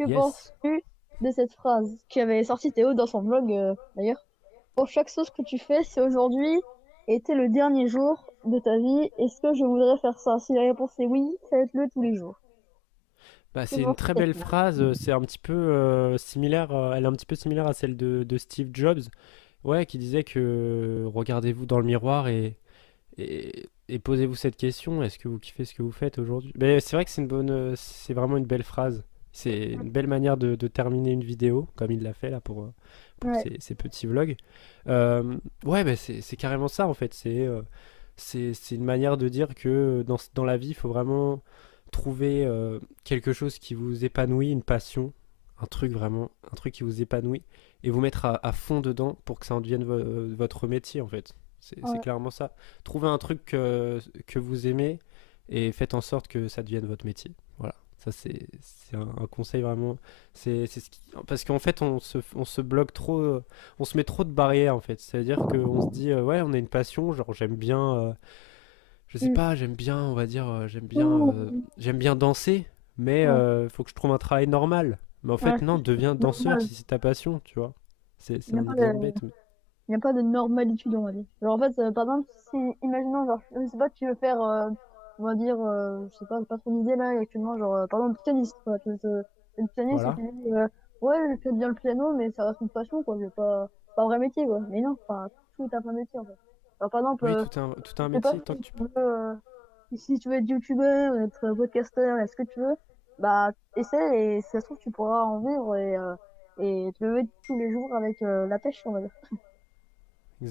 que Yes. penses-tu de cette phrase qui avait sorti Théo dans son blog d'ailleurs? Pour chaque chose que tu fais, si aujourd'hui était le dernier jour de ta vie, est-ce que je voudrais faire ça? Si la réponse est oui, ça va être le tous les jours. Bah, Que c'est une penses-tu très de cette belle phrase? phrase. C'est un petit peu similaire. Elle est un petit peu similaire à celle de Steve Jobs. Ouais, qui disait que regardez-vous dans le miroir et posez-vous cette question, est-ce que vous kiffez ce que vous faites aujourd'hui? Mais c'est vrai que c'est vraiment une belle phrase. C'est une belle manière de terminer une vidéo, comme il l'a fait là pour Ouais, ses petits vlogs. Ouais, bah c'est carrément ça en fait. C'est une manière de dire que dans la vie, il faut vraiment trouver quelque chose qui vous épanouit, une passion, un truc vraiment, un truc qui vous épanouit, et vous mettre à fond dedans pour que ça en devienne votre métier en fait. C'est ouais, clairement ça. Trouvez un truc que vous aimez et faites en sorte que ça devienne votre métier. Voilà. Ça, c'est un conseil vraiment. Parce qu'en fait, on se bloque trop, on se met trop de barrières en fait. C'est-à-dire qu'on se dit, ouais, on a une passion, genre j'aime bien, je sais mm. pas, j'aime bien, on va dire, Ouh, j'aime bien danser, mais ouais, faut que je trouve un travail normal. Mais en ouais, fait, non, deviens c'est danseur normal. si c'est ta passion, tu vois. Il C'est n'y a un pas exemple de, bête, mais il n'y a pas de normalitude, on va dire. Genre, en fait, par exemple, si, imaginons, genre, je sais pas, tu veux faire, on va dire, je sais pas, j'ai pas trop d'idée là, actuellement, genre, par exemple, pianiste, quoi. Tu veux être pianiste et voilà. tu dis, ouais, je fais bien le piano, mais ça reste une passion, quoi. C'est pas un vrai métier, quoi. Mais non, enfin, tout est un vrai métier, en fait. Alors, par exemple, Oui, tout je un sais pas métier, tant que si tu tu peux. veux, si tu veux être youtubeur, être podcasteur, est-ce que tu veux, bah, essaie et si ça se trouve, tu pourras en vivre et te lever tous les jours avec la pêche, on va dire.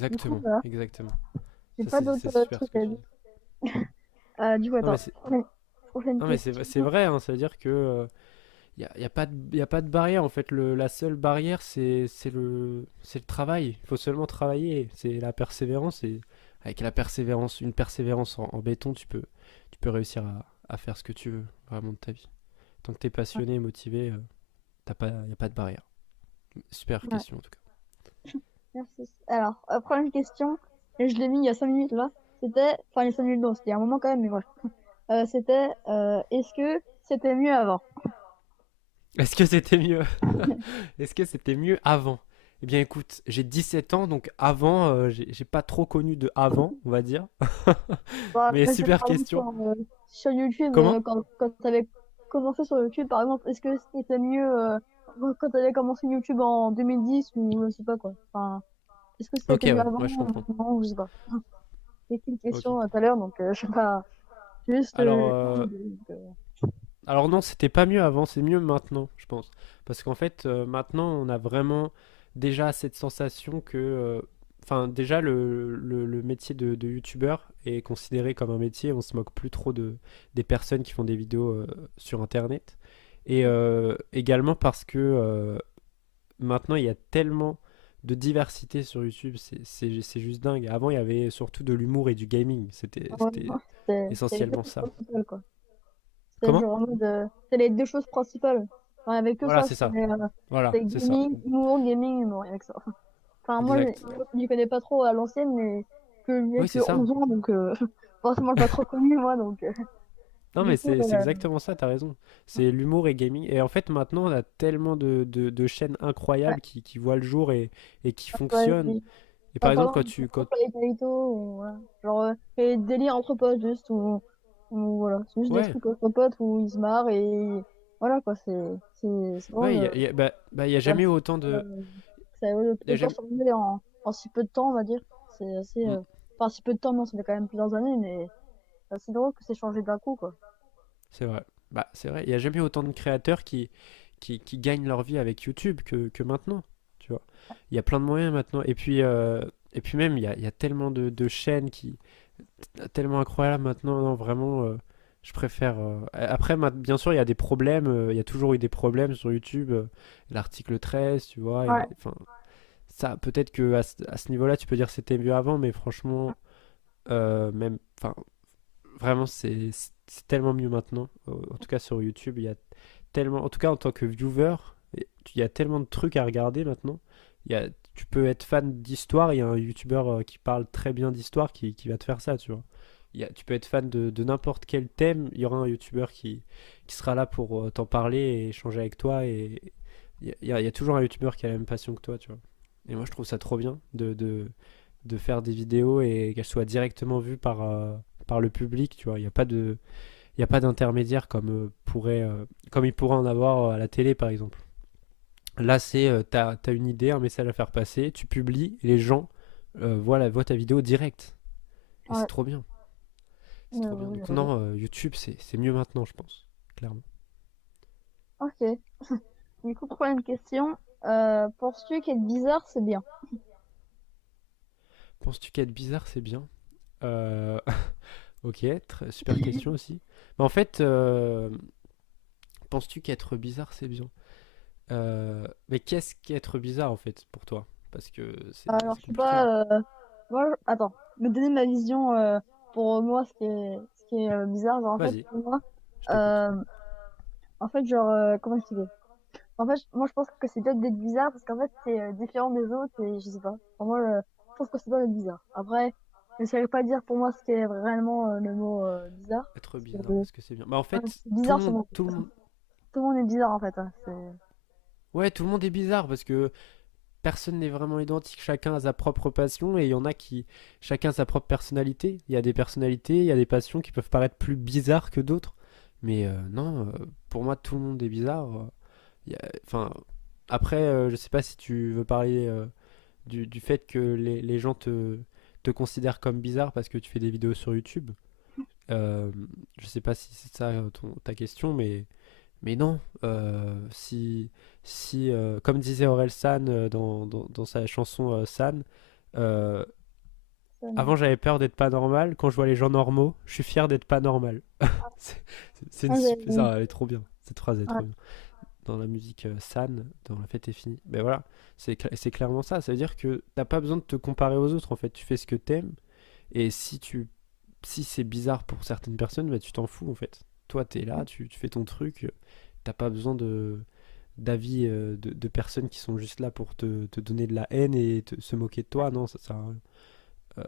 Du coup, Exactement, voilà. exactement. J'ai Ça, pas c'est d'autres super ce trucs que à tu dire. dis. Du coup, Non, mais attends. c'est Prochaine non, mais question. c'est vrai, hein, c'est-à-dire que y a pas y a pas de barrière en fait. La seule barrière, c'est le travail. Il faut seulement travailler. C'est la persévérance. Et avec la persévérance, une persévérance en béton, tu peux réussir à faire ce que tu veux vraiment de ta vie. Tant que tu es passionné et motivé, y a pas de barrière. Super Ouais, question en tout cas. merci. Alors, première question. Et je l'ai mis il y a 5 minutes là. C'était, enfin, il y a 5 minutes, non, c'était il y a un moment quand même, mais voilà. C'était, est-ce que c'était mieux avant? Est-ce que c'était mieux? Est-ce que c'était mieux avant? Eh bien écoute, j'ai 17 ans, donc avant, j'ai pas trop connu de avant, on va dire. Bah, Mais parce que super par exemple, question. sur YouTube, Comment? quand tu avais commencé sur YouTube, par exemple, est-ce que c'était mieux quand tu avais commencé YouTube en 2010 ou je sais pas quoi? Enfin, est-ce que Ok, c'était mieux ouais, avant ouais, je ou comprends. maintenant, ou je sais pas. C'était une Ok. question tout à l'heure, donc je sais pas. Juste Alors, une idée, donc, alors non, c'était pas mieux avant, c'est mieux maintenant, je pense. Parce qu'en fait, maintenant, on a vraiment déjà cette sensation que... Enfin, déjà, le métier de youtubeur est considéré comme un métier. On se moque plus trop des personnes qui font des vidéos sur Internet. Et également parce que maintenant, il y a tellement de diversité sur YouTube, c'est juste dingue. Avant, il y avait surtout de l'humour et du gaming. ouais, C'était non, c'était les deux essentiellement choses ça. principales, quoi. C'était Comment? genre en mode, c'était les deux choses principales. Enfin, avec que Voilà, ça, c'est ça. Voilà, c'était c'est ça. gaming, humour, avec ça. Enfin, moi, Exact. je m'y connais pas trop à l'ancienne, mais que j'ai Oui, que c'est ça. 11 ans, donc forcément, je l'ai pas trop connu, moi, donc Non, du mais coup, c'est exactement ça, t'as raison. C'est l'humour et gaming. Et en fait, maintenant, on a tellement de chaînes ouais, incroyables qui voient le jour et qui ouais, fonctionnent. puis, Et par enfin, par exemple, exemple, quand... Play Carito, ou, voilà. Genre, et délire entre potes, juste, ou voilà, c'est juste des Ouais, trucs entre potes où ils se marrent, et voilà, quoi, c'est ouais, drôle. y a jamais eu autant de... Euh, ça a y a autant jamais... changé en si peu de temps, on va dire. C'est assez. Mm, Enfin, si peu de temps, non, ça fait quand même plusieurs années, mais c'est assez drôle que c'est changé d'un coup, quoi. c'est vrai. Bah, c'est vrai. Il y a jamais eu autant de créateurs qui gagnent leur vie avec YouTube que maintenant, tu vois. Il y a plein de moyens maintenant. Et puis même, il y a tellement de chaînes qui... Tellement incroyables maintenant, non, vraiment... je préfère. Après, bien sûr, il y a des problèmes. Il y a toujours eu des problèmes sur YouTube. L'article 13, tu vois. Ouais, Enfin, ça, peut-être que à ce niveau-là, tu peux dire que c'était mieux avant, mais franchement, même, enfin, vraiment, c'est tellement mieux maintenant. En tout cas, sur YouTube, il y a tellement, en tout cas, en tant que viewer, il y a tellement de trucs à regarder maintenant. Tu peux être fan d'histoire. Il y a un YouTuber qui parle très bien d'histoire qui va te faire ça, tu vois. Tu peux être fan de n'importe quel thème, il y aura un youtubeur qui sera là pour t'en parler et échanger avec toi. Et il y a toujours un youtubeur qui a la même passion que toi, tu vois. Et moi, je trouve ça trop bien de faire des vidéos et qu'elles soient directement vues par le public, tu vois. Il y a pas d'intermédiaire comme il pourrait en avoir à la télé, par exemple. Là, t'as une idée, un message à faire passer, tu publies et les gens voient ta vidéo direct. Et c'est Ouais, trop bien. C'est trop bien. oui, Donc non, YouTube, c'est mieux maintenant, je pense. Clairement. ok. Du coup, troisième question. Penses-tu qu'être bizarre, c'est bien? Penses-tu qu'être bizarre, c'est bien? Euh, Ok, super question aussi. Mais en fait, penses-tu qu'être bizarre, c'est bien? Mais qu'est-ce qu'être bizarre, en fait, pour toi? Parce que Alors, c'est je sais compliqué, hein. pas. Moi, attends, me donner ma vision pour moi, ce qui est bizarre. Genre, en fait, Vas-y, pour moi, je t'écoute. euh, en fait, genre, comment expliquer? En fait, moi, je pense que c'est bien d'être bizarre parce qu'en fait, c'est différent des autres et je sais pas. Pour moi, je pense que c'est bien d'être bizarre. Après, je ne saurais pas dire pour moi ce qu'est vraiment le mot bizarre. Être Parce bizarre, que, est-ce que c'est bien? Bah, en fait, c'est bizarre selon tout le monde est bizarre en fait. Hein. ouais, tout le monde est bizarre parce que personne n'est vraiment identique. Chacun a sa propre passion et il y en a chacun a sa propre personnalité. Il y a des personnalités, il y a des passions qui peuvent paraître plus bizarres que d'autres. Mais non, pour moi, tout le monde est bizarre. Enfin, après, je sais pas si tu veux parler du fait que les gens te considèrent comme bizarre parce que tu fais des vidéos sur YouTube. Euh, je sais pas si c'est ça ta question, mais non. Si, comme disait Aurel San dans sa chanson San, euh, avant j'avais peur d'être pas normal. Quand je vois les gens normaux, je suis fier d'être pas normal. c'est une Ouais, super. Ça, elle est trop bien. Cette phrase elle est ouais, trop bien. Dans la musique San, dans La fête est finie. Ben voilà, c'est clairement ça. Ça veut dire que t'as pas besoin de te comparer aux autres. En fait, tu fais ce que t'aimes. Et si c'est bizarre pour certaines personnes, bah, tu t'en fous en fait. Toi, t'es là, tu fais ton truc. T'as pas besoin d'avis de personnes qui sont juste là pour te donner de la haine et se moquer de toi. Non, ça sert à rien. Euh,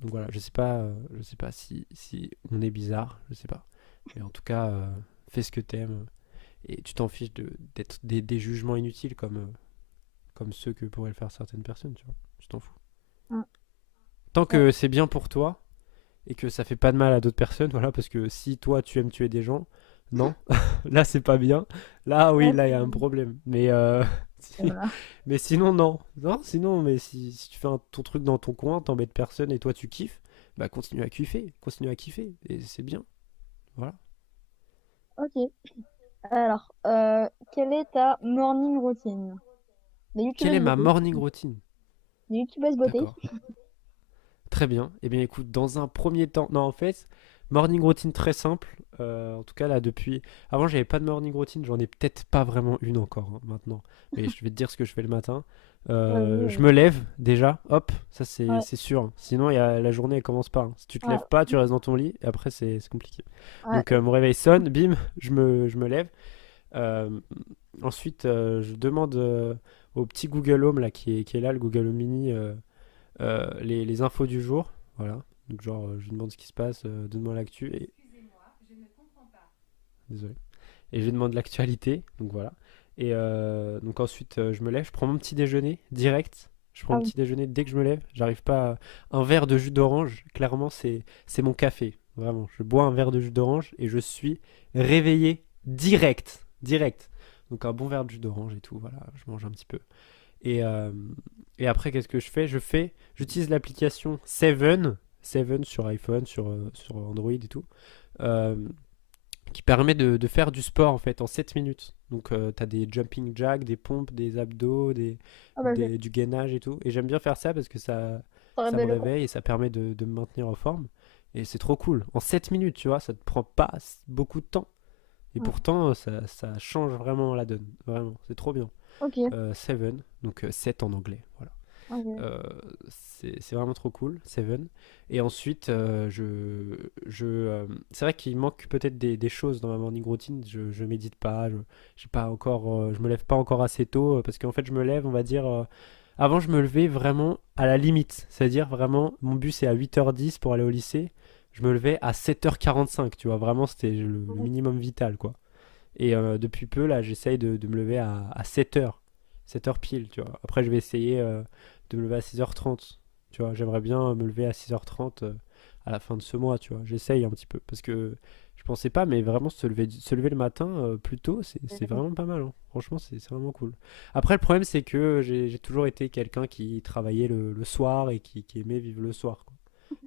donc voilà, je sais pas si on est bizarre, je sais pas. Mais en tout cas, fais ce que t'aimes et tu t'en fiches d'être des jugements inutiles comme ceux que pourraient le faire certaines personnes, tu vois. Tu t'en fous. ouais, Tant ouais, que c'est bien pour toi et que ça fait pas de mal à d'autres personnes, voilà, parce que si toi tu aimes tuer des gens, non, là c'est pas bien. Là oui, ouais, là il y a un problème. Mais voilà. mais sinon non, non, sinon mais si tu fais ton truc dans ton coin, t'embêtes personne et toi tu kiffes, bah continue à kiffer et c'est bien. Voilà. Ok. Alors, quelle est ta morning routine? Les Quelle est youtubeuses ma beauté. morning routine? Les youtubeuses beauté. D'accord. Très bien. Eh bien, écoute, dans un premier temps, non, en fait, morning routine très simple. En tout cas, là, depuis. Avant, j'avais pas de morning routine. J'en ai peut-être pas vraiment une encore hein, maintenant. Mais je vais te dire ce que je fais le matin. Vas-y, Je me lève déjà. Hop, ça ouais, c'est sûr, hein. Sinon, la journée elle commence pas, hein. Si tu te ouais, lèves pas, tu restes dans ton lit. Et après, c'est compliqué. ouais. Donc, mon réveil sonne. Bim, je me lève. Euh, Ensuite, je demande au petit Google Home là, qui est là, le Google Home Mini. Les infos du jour. Voilà. Donc, genre, je lui demande ce qui se passe, donne-moi l'actu. Et... Désolé. Et je lui demande l'actualité. Donc, voilà. Et donc, ensuite, je me lève, je prends mon petit déjeuner direct. Je prends Ah mon oui, petit déjeuner dès que je me lève. J'arrive pas. Un verre de jus d'orange, clairement, c'est mon café. Vraiment. Je bois un verre de jus d'orange et je suis réveillé direct. Direct. Donc, un bon verre de jus d'orange et tout. Voilà. Je mange un petit peu. Et, euh, et après, qu'est-ce que je fais? J'utilise l'application Seven sur iPhone, sur Android et tout, euh, qui permet de faire du sport en fait en 7 minutes. Donc, tu as des jumping jacks, des pompes, des abdos, ah bah, du gainage et tout. Et j'aime bien faire ça parce que ça ça me révèle le corps. réveille et ça permet de me maintenir en forme. Et c'est trop cool. En 7 minutes, tu vois, ça te prend pas beaucoup de temps. Et Ouais. pourtant, ça change vraiment la donne. Vraiment, c'est trop bien. Ok, Seven, donc 7 en anglais. Voilà. ok. Euh, c'est vraiment trop cool, Seven. Et ensuite, c'est vrai qu'il manque peut-être des choses dans ma morning routine. Je médite pas, j'ai pas encore, je me lève pas encore assez tôt parce qu'en fait, je me lève, on va dire. Avant, je me levais vraiment à la limite, c'est-à-dire vraiment, mon bus est à 8h10 pour aller au lycée. je me levais à 7h45, tu vois. Vraiment, c'était le minimum vital, quoi. Et depuis peu, là, j'essaye de me lever à 7h. 7h pile, tu vois. Après, je vais essayer de me lever à 6h30. Tu vois, j'aimerais bien me lever à 6h30 à la fin de ce mois, tu vois. J'essaye un petit peu. Parce que je pensais pas, mais vraiment, se lever le matin plus tôt, c'est vraiment pas mal, hein. Franchement, c'est vraiment cool. Après, le problème, c'est que j'ai toujours été quelqu'un qui travaillait le soir et qui aimait vivre le soir, quoi.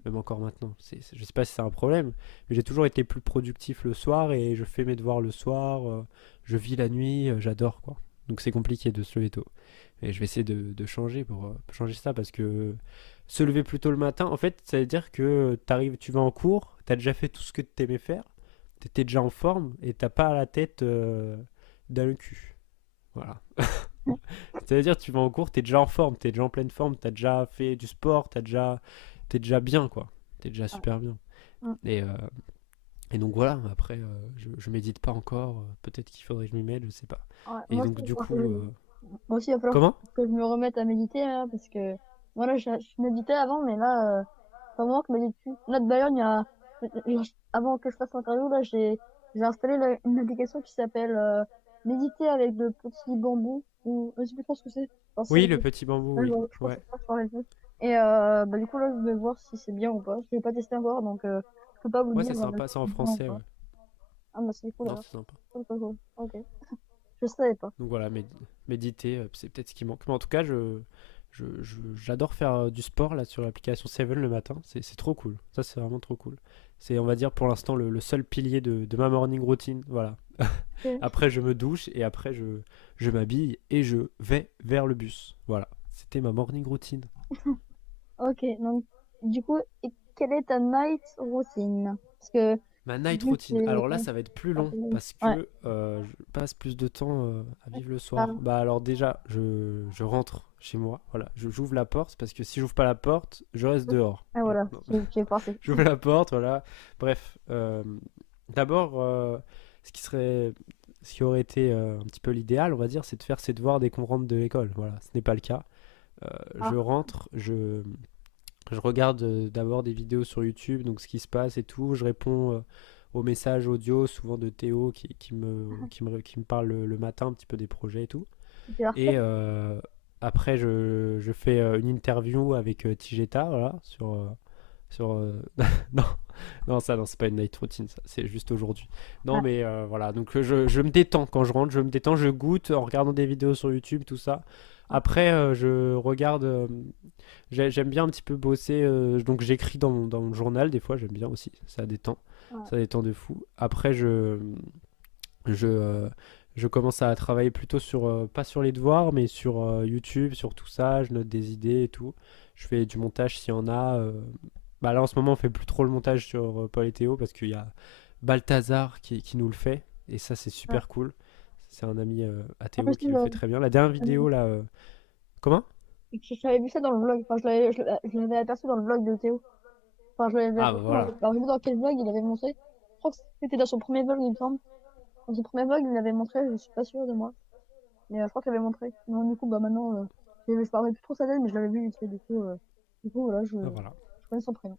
Même encore maintenant. Je sais pas si c'est un problème, mais j'ai toujours été plus productif le soir et je fais mes devoirs le soir, je vis la nuit, j'adore, quoi. Donc c'est compliqué de se lever tôt. Et je vais essayer de changer pour changer ça parce que se lever plus tôt le matin, en fait, ça veut dire que tu vas en cours, t'as déjà fait tout ce que t'aimais faire, t'étais déjà en forme et t'as pas la tête dans le cul. Voilà. C'est-à-dire tu vas en cours, t'es déjà en forme, t'es déjà en pleine forme, t'as déjà fait du sport, t'es déjà bien, quoi. T'es déjà Ah, super bien. mm. Et, euh, et donc voilà, après, je médite pas encore. Peut-être qu'il faudrait que je m'y mette, je sais pas. Ouais, Et donc du coup, moi aussi, il va falloir comment? que je me remette à méditer, là, parce que moi, là, je méditais avant, mais là, c'est un moment que je médite plus. Là, d'ailleurs, avant que je fasse l'interview, là, j'ai installé une application qui s'appelle Méditer avec de petits bambous, ou je sais plus trop ce que c'est. Enfin, Oui, le petit bambou, ouais, oui. je crois que Ouais. c'est ça sur les yeux. Et bah, du coup, là, je vais voir si c'est bien ou pas. Je vais pas tester encore, donc je peux pas vous Ouais, dire c'est si sympa, c'est en c'est bien ou français, pas. ouais. Ah, bah, c'est cool, Non, alors. c'est sympa. Cool, cool, cool. Ok, je savais pas. Donc voilà, méditer, c'est peut-être ce qui manque. Mais en tout cas, j'adore faire du sport là sur l'application Seven le matin. C'est trop cool. Ça, c'est vraiment trop cool. C'est, on va dire, pour l'instant, le seul pilier de ma morning routine. Voilà. Ok. Après, je me douche et après, je m'habille et je vais vers le bus. Voilà. C'était ma morning routine. Ok, donc du coup, quelle est ta night routine? Parce que Ma night vu que routine. Alors là, ça va être plus long parce ouais, que je passe plus de temps à vivre le ah, soir. Bah alors déjà, je rentre chez moi. Voilà, j'ouvre la porte parce que si j'ouvre pas la porte, je reste dehors. ah, Voilà. voilà, Non. j'ai pensé. J'ouvre la porte, voilà. Bref, d'abord, ce qui serait, ce qui aurait été un petit peu l'idéal, on va dire, c'est de faire ses devoirs dès qu'on rentre de l'école. Voilà, ce n'est pas le cas. Je Ah, rentre, je regarde d'abord des vidéos sur YouTube, donc ce qui se passe et tout. Je réponds aux messages audio, souvent de Théo qui me parle le matin un petit peu des projets et tout. c'est parfait. Et après, je fais une interview avec Tigeta, voilà, sur non, non, ça, non, c'est pas une night routine, ça, c'est juste aujourd'hui. Non, Ouais, mais voilà, donc je me détends quand je rentre, je me détends, je goûte en regardant des vidéos sur YouTube, tout ça. ouais, Après, je regarde. J'aime bien un petit peu bosser, donc j'écris dans mon journal des fois, j'aime bien aussi, ouais. ça détend de fou. Après, je, euh, je commence à travailler plutôt sur, pas sur les devoirs, mais sur YouTube, sur tout ça, je note des idées et tout. Je fais du montage s'il y en a. Bah là en ce moment, on fait plus trop le montage sur Paul et Théo parce qu'il y a Balthazar qui nous le fait, et ça c'est Ouais. super cool. C'est un ami à En Théo plus, qui le fait très bien. La dernière vidéo là, comment? j'avais vu ça dans le vlog. Enfin, je l'avais aperçu dans le vlog de Théo. Enfin, je l'avais Ah bah vu voilà. alors, je sais plus dans quel vlog il avait montré. Je crois que c'était dans son premier vlog, il me semble. Dans son premier vlog, il l'avait montré, je suis pas sûre de moi. Mais je crois qu'il l'avait montré. Non, du coup, bah maintenant, je parlais plus trop sa tête, mais je l'avais vu vite fait. Du coup, voilà, Ah, voilà. je connais son prénom.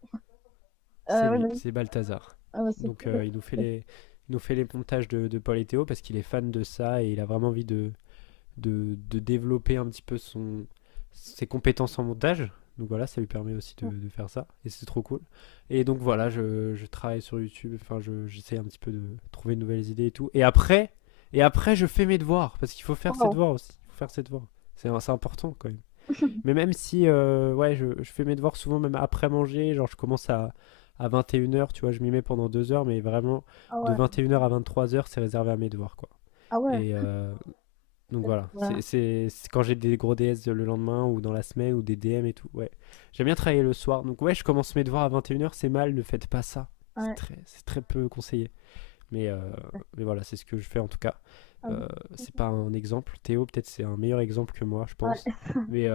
C'est Ouais, lui, vas-y. c'est Balthazar. Ah, bah, c'est Donc cool. il nous fait les montages de Paul et Théo parce qu'il est fan de ça et il a vraiment envie de développer un petit peu ses compétences en montage. Donc voilà, ça lui permet aussi de faire ça et c'est trop cool. Et donc voilà, je travaille sur YouTube, enfin j'essaie un petit peu de trouver de nouvelles idées et tout. Et après je fais mes devoirs parce qu'il faut faire ses Wow. devoirs aussi. Il faut faire ses devoirs. C'est important quand même. Mais même si, ouais, je fais mes devoirs souvent même après manger, genre je commence à 21h, tu vois, je m'y mets pendant 2 heures, mais vraiment Ah de ouais. 21h à 23h, c'est réservé à mes devoirs, quoi. Ah ouais. Et donc voilà, Ouais. c'est quand j'ai des gros DS le lendemain ou dans la semaine ou des DM et tout, ouais. J'aime bien travailler le soir, donc ouais, je commence mes devoirs à 21h, c'est mal, ne faites pas ça. C'est Ouais. très, c'est très peu conseillé. Mais, euh, mais voilà, c'est ce que je fais en tout cas. Ah Euh, c'est pas un exemple. Théo, peut-être c'est un meilleur exemple que moi, je pense. ouais. Mais,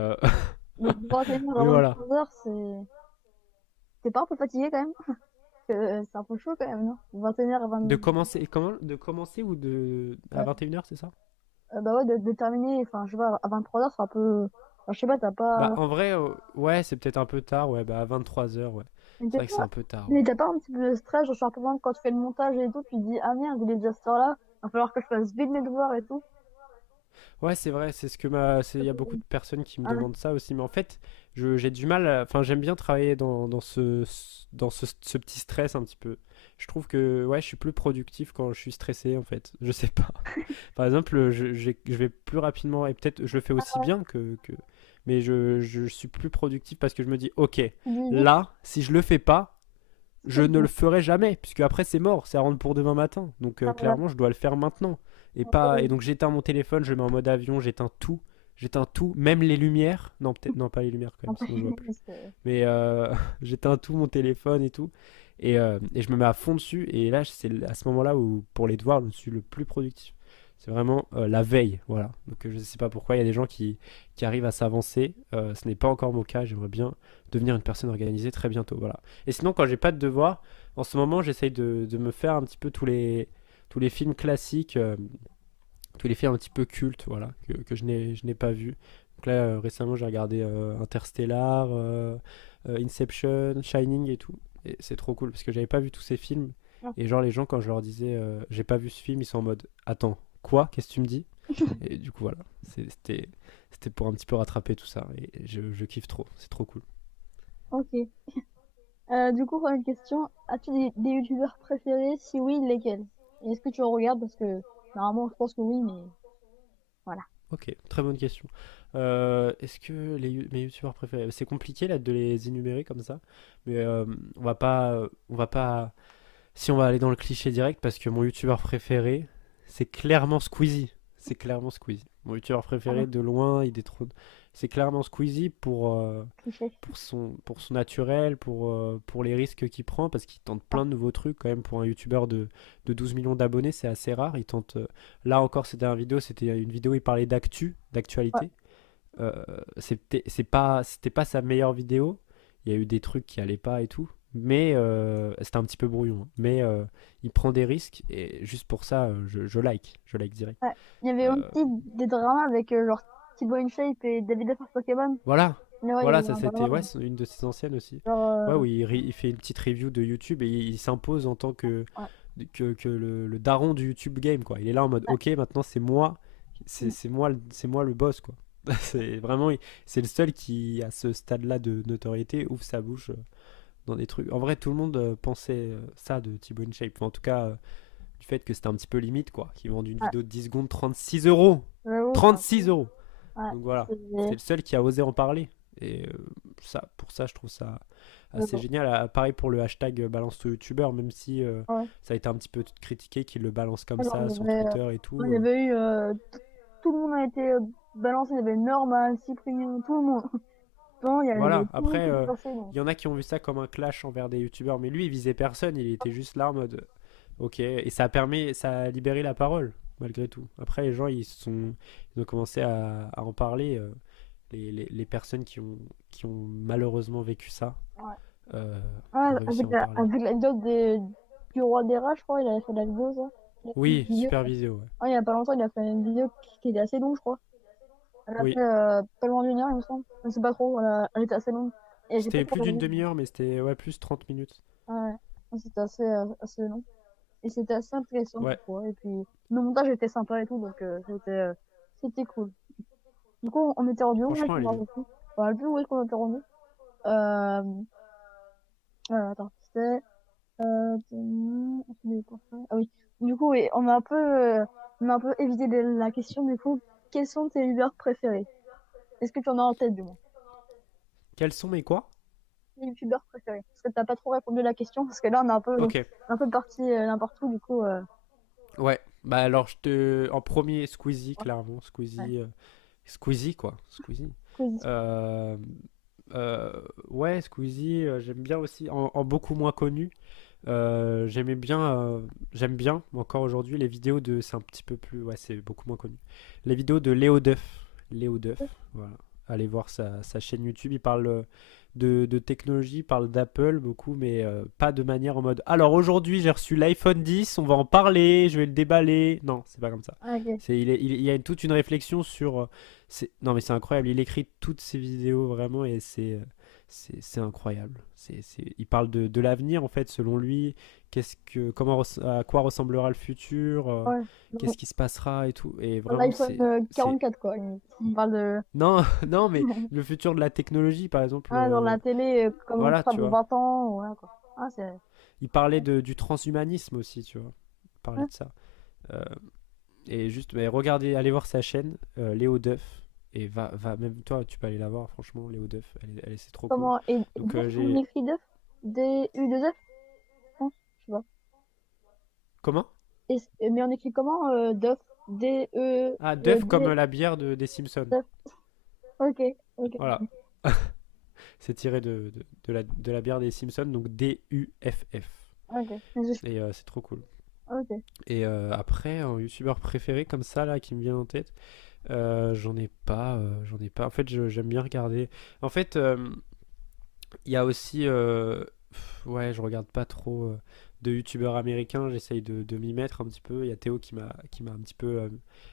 Mais 21h à mais voilà. 23h, t'es pas un peu fatigué quand même? C'est un peu chaud quand même, non? 21h à 20 De commencer ou à ouais. 21h, c'est ça? Bah ouais, de terminer, enfin, je sais pas, à 23h, c'est un peu. Enfin, je sais pas, t'as Bah pas. en vrai, ouais, c'est peut-être un peu tard, ouais, bah à 23h, ouais. Mais C'est des vrai que c'est fois, un peu tard, ouais. mais t'as pas un petit peu de stress, genre par exemple quand tu fais le montage et tout, tu te dis ah merde, il est déjà cette heure-là, va falloir que je fasse vite mes devoirs et tout. Ouais, c'est vrai, c'est ce que il y a beaucoup de personnes qui me Ah, demandent ça aussi, mais en fait, j'ai du mal, enfin, j'aime bien travailler ce petit stress un petit peu. Je trouve que, ouais, je suis plus productif quand je suis stressé, en fait. Je sais pas. Par exemple, je vais plus rapidement, et peut-être je le fais aussi bien mais je suis plus productif parce que je me dis, ok, tu dis vite, là, si je le fais pas, je c'est ne le bon. ferai jamais, puisque après c'est mort, c'est à rendre pour demain matin. Donc Ah, voilà. clairement, je dois le faire maintenant. Et donc j'éteins mon téléphone, je le mets en mode avion, j'éteins tout, même les lumières. Non, peut-être non pas les lumières quand même, Après, sinon je vois plus. c'est- Mais j'éteins tout mon téléphone et tout, et je me mets à fond dessus. Et là, c'est à ce moment-là où pour les devoirs, je suis le plus productif. C'est vraiment la veille, voilà. Donc je ne sais pas pourquoi il y a des gens qui arrivent à s'avancer. Ce n'est pas encore mon cas. J'aimerais bien devenir une personne organisée très bientôt, voilà. Et sinon, quand j'ai pas de devoirs, en ce moment, j'essaye de me faire un petit peu tous les films classiques, tous les films un petit peu cultes, voilà, que je n'ai pas vus. Donc là, récemment, j'ai regardé Interstellar, Inception, Shining et tout. Et c'est trop cool parce que j'avais pas vu tous ces films. ah, Et genre, les gens, quand je leur disais j'ai pas vu ce film, ils sont en mode attends, quoi? Qu'est-ce que tu me dis? Et du coup, voilà, c'était pour un petit peu rattraper tout ça. Et je kiffe trop, c'est trop cool. ok. Du coup, une question, as-tu des youtubeurs préférés? Si oui, lesquels? Et est-ce que tu en regardes? Parce que normalement, je pense que oui, mais voilà. Ok, très bonne question. Est-ce que mes youtubeurs préférés, c'est compliqué là de les énumérer comme ça, mais on va pas, si on va aller dans le cliché direct, parce que mon youtubeur préféré, c'est clairement Squeezie. C'est clairement Squeezie. Mon youtubeur Ah préféré bon, de loin, il détrône. C'est clairement Squeezie cliché. pour son naturel, pour les risques qu'il prend, parce qu'il tente Ah, plein de nouveaux trucs quand même pour un youtubeur de 12 millions d'abonnés, c'est assez rare. Il tente, là encore, c'était une vidéo, il parlait ouais. d'actualité. Euh, c'était pas sa meilleure vidéo. Il y a eu des trucs qui allaient pas et tout. Mais c'était un petit peu brouillon, hein. Mais il prend des risques et juste pour ça, je like direct. Ouais. Il y avait Euh, aussi des dramas avec genre Thibaut InShape et David F. Pokémon. voilà, Mais ouais, il y voilà, avait ça un c'était drama. ouais, c'est une de ses anciennes aussi. Ouais, Genre, oui, il fait une petite review de YouTube et il s'impose en tant ouais. que le daron du YouTube game, quoi. Il est là en mode, Ouais. ok, maintenant c'est moi, c'est moi le boss, quoi. C'est vraiment, c'est le seul qui, à ce stade-là de notoriété, ouvre sa bouche dans des trucs. En vrai, tout le monde pensait ça de Thibaut InShape. Enfin, en tout cas, du fait que c'était un petit peu limite, quoi. Qu'ils vendent une Ouais. vidéo de 10 secondes 36 euros. J'avoue, c'est un peu. 36 euros. Ouais. Donc voilà, C'est- c'était le seul qui a osé en parler. Et pour ça, je trouve ça assez D'accord. génial. Pareil pour le hashtag balance ton youtubeur, même si Ouais. ça a été un petit peu critiqué qu'il le balance comme Alors, ça sur Twitter et tout. il y avait eu. Tout le monde a été balancé. Il y avait Norman, Cyprien, tout le monde. Bon, il y avait Voilà, tout le monde après, qui était passé. Donc. il y en a qui ont vu ça comme un clash envers des youtubeurs, mais lui, il visait personne, il était juste là en mode ok, et ça a libéré la parole, malgré tout. Après, les gens, ils ont commencé à en parler, les personnes qui ont malheureusement vécu ça Ouais. euh, Ouais, ont réussi à en parler. avec la vidéo du roi des rats, je crois, il avait fait la vidéo, ça. Il a fait une Oui, vidéo. super vidéo, ouais. Ouais, il y a pas longtemps, il a fait une vidéo qui était assez longue, je crois. Elle a fait Oui, pas loin d'une heure, il me semble. Je sais pas trop, elle était assez longue. Et j'ai pas c'était trop plus d'une regardé. demi-heure, mais c'était ouais, plus 30 minutes. Ouais, ouais, c'était assez long. Et c'était assez intéressant, je Ouais, crois. Et puis, le montage était sympa et tout, donc c'était cool. Du coup, on était rendu où, là, franchement, je elle me est bien. rappelle plus. Je me rappelle plus où est-ce qu'on était rendu. Euh, attends, c'était... Ah oui. Du coup, oui, on a un peu évité la question, du coup, quels sont tes youtubeurs préférés? Est-ce que tu en as en tête, du moins? Quels sont mes quoi? Tes youtubeurs préférés. Parce que t'as pas trop répondu à la question, parce que là, Ok, on est un peu parti n'importe où, du coup, ouais. Bah alors, en premier, Squeezie, ouais, clairement. ouais. Squeezie, quoi. Squeezie. Quiz. Euh, euh, ouais, Squeezie, j'aime bien aussi, en beaucoup moins connu. J'aime bien encore aujourd'hui les vidéos de, c'est un petit peu plus, ouais, c'est beaucoup moins connu. Les vidéos de Léo Duff. Léo Duff, voilà. Allez voir sa chaîne YouTube. Il parle de technologie, il parle d'Apple beaucoup, mais pas de manière en mode. Alors aujourd'hui, j'ai reçu l'iPhone 10, on va en parler, je vais le déballer. Non, c'est pas comme ça. Ah, ok. Il y a toute une réflexion sur. Non, mais c'est incroyable. Il écrit toutes ses vidéos vraiment et c'est incroyable. Il parle de l'avenir, en fait, selon lui. À quoi ressemblera le futur, Ouais. qu'est-ce qui se passera et tout. Et Dans vraiment, L'iPhone c'est... 44, quoi, limite. On parle de. Non, non, mais le futur de la technologie, par exemple, Ouais, dans la télé, comme on voilà, sera tu dans vois. 20 ans, voilà, quoi. Ah, c'est. Il parlait du transhumanisme aussi, tu vois. Il parlait Ouais. de ça. Euh, et juste, mais regardez, allez voir sa chaîne, Léo Duff. Et même toi, tu peux aller la voir, franchement, Léo Duff, c'est trop cool. Comment. Et Donc, Duff, on écrit Duff? D-U-2-F? Non, je sais pas. comment? Mais on écrit comment Duff? Ah, Duff comme D. la bière des Simpsons. Duff. Ok, ok. Voilà. C'est tiré de la bière des Simpsons, donc Duff. Ok. Et c'est trop cool. Ok. Et après, un youtubeur préféré comme ça, là, qui me vient en tête, j'en ai pas. En fait, j'aime bien regarder. En fait, il y a aussi, ouais, je regarde pas trop de youtubeurs américains. J'essaye de m'y mettre un petit peu. Il y a Théo qui m'a un petit peu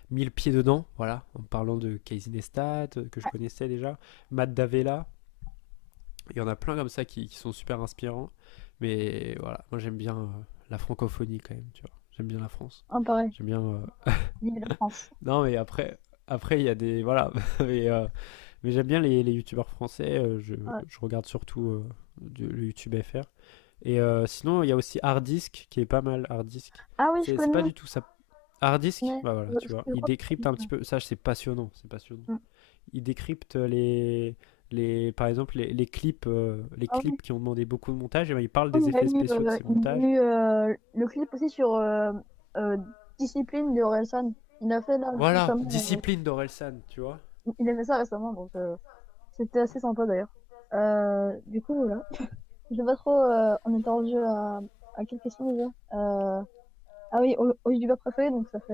mis le pied dedans, voilà, en parlant de Casey Neistat, que je connaissais déjà, Matt Davella. Il y en a plein comme ça qui sont super inspirants. Mais voilà, moi j'aime bien la francophonie quand même, tu vois. J'aime bien la France. Ah, pareil. J'aime bien. Vive la France. Non, mais après il y a des. Voilà. mais mais j'aime bien les youtubeurs français. Ouais. Je regarde surtout le YouTube FR. Et sinon, il y a aussi Hardisk qui est pas mal. Hardisk. Ah oui, je C'est pas connais. du tout ça. Hardisk, Mais, bah voilà, tu vois. je Il crois décrypte un petit peu. Ça, c'est passionnant. C'est passionnant. que- Il décrypte par exemple, les Ah oui, clips qui ont demandé beaucoup de montage. Et ben, il parle oui, des effets spéciaux de ces il a montages. eu le clip aussi sur euh, Discipline de Orelsan. Il a fait là Voilà, récemment. discipline d'Orelsan, tu vois. Il a fait ça récemment, donc c'était assez sympa d'ailleurs. Du coup, voilà. Je sais pas trop, on était rendu à quelle question déjà? Ah oui, au youtubeur préféré, donc ça fait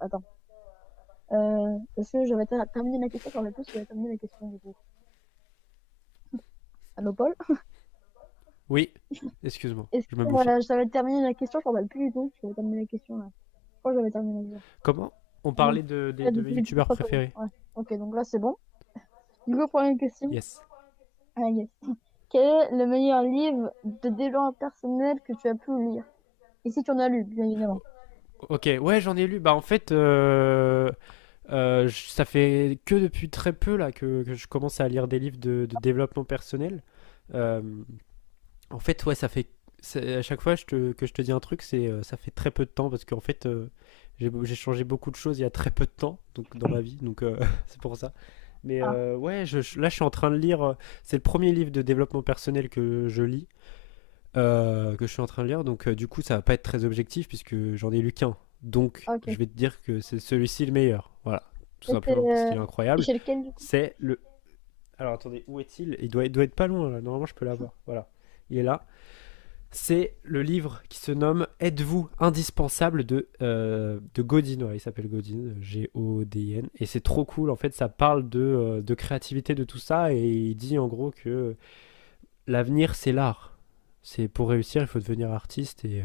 attends. Est-ce que j'avais terminé la question? Je me rappelle plus si j'avais terminé la question du coup. Allô, Paul? Oui, excuse-moi, Est-ce je me que bouffais. j'avais terminé la question? Je me rappelle plus du tout si j'avais terminé la question là. Je crois que j'avais terminé la question. Comment? On Ah oui, parlait ouais, de mes du youtubeur youtubeurs préféré. préférés. Ouais. Ok, donc là c'est bon. Du coup, première question. Yes. Ah, yes. Quel est le meilleur livre de développement personnel que tu as pu lire? Et si tu en as lu, bien évidemment. Ok, ouais, j'en ai lu. Bah, en fait, ça fait que depuis très peu là que je commence à lire des livres de développement personnel. Euh, En fait, ouais, à chaque fois que je te dis un truc, ça fait très peu de temps parce qu'en fait, j'ai changé beaucoup de choses il y a très peu de temps donc, dans ma vie, donc c'est pour ça. Mais Ah, ouais, là, je suis en train de lire. C'est le premier livre de développement personnel que je lis, que je suis en train de lire. Donc, du coup, ça va pas être très objectif puisque j'en ai lu qu'un. Donc, ok. je vais te dire que c'est celui-ci le meilleur. Voilà, tout C'était simplement parce qu'il est et incroyable. chez lequel du coup? C'est le. Alors, attendez, où est-il? Il doit être pas loin là. Normalement, je peux l'avoir. Voilà, il est là. C'est le livre qui se nomme Êtes-vous indispensable de Godin. Ouais, il s'appelle Godin, Godin. Et c'est trop cool. En fait, ça parle de créativité, de tout ça. Et il dit en gros que l'avenir, c'est l'art. C'est pour réussir, il faut devenir artiste et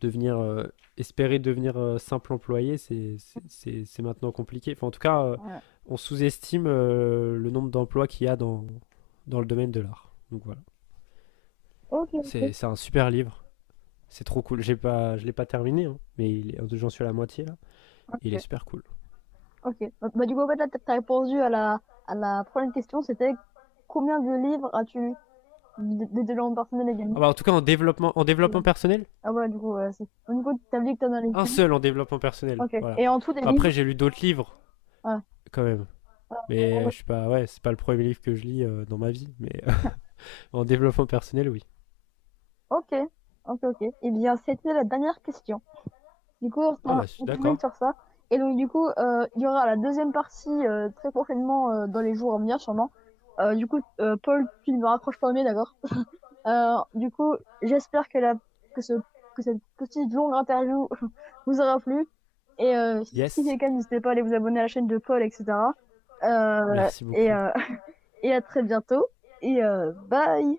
devenir, espérer devenir simple employé, c'est maintenant compliqué. Enfin, en tout cas, Ouais. on sous-estime le nombre d'emplois qu'il y a dans le domaine de l'art. Donc voilà. Ok, ok. C'est un super livre. C'est trop cool. Je l'ai pas terminé, hein, mais j'en suis à la moitié là. Il est Ok. super cool. Ok. Bah, du coup, en fait, là, t'as répondu à la première question, c'était combien de livres as-tu lu de développement personnel Ah également? bah, en tout cas, en développement personnel, Ah ouais, du coup, du coup, t'as dit que t'en as lu un qu'un. seul en développement personnel. Ok. Voilà. Et en tout, des livres? Après, j'ai lu d'autres livres Ouais. quand même. Mais je suis pas, ouais, c'est pas le premier livre que je lis dans ma vie. Mais en développement personnel, oui. Ok. Ok, ok. Eh bien, c'était la dernière question. Du coup, Ah bah, on termine d'accord. sur ça. Et donc, du coup, il y aura la deuxième partie très prochainement dans les jours à venir, sûrement. Du coup, Paul, tu ne me raccroches pas au nez, d'accord? Du coup, j'espère que, ce, que cette petite longue interview vous aura plu. Et si c'est Yes. le cas, n'hésitez pas à aller vous abonner à la chaîne de Paul, etc. Euh, Merci et, beaucoup. euh, et à très bientôt. Et bye!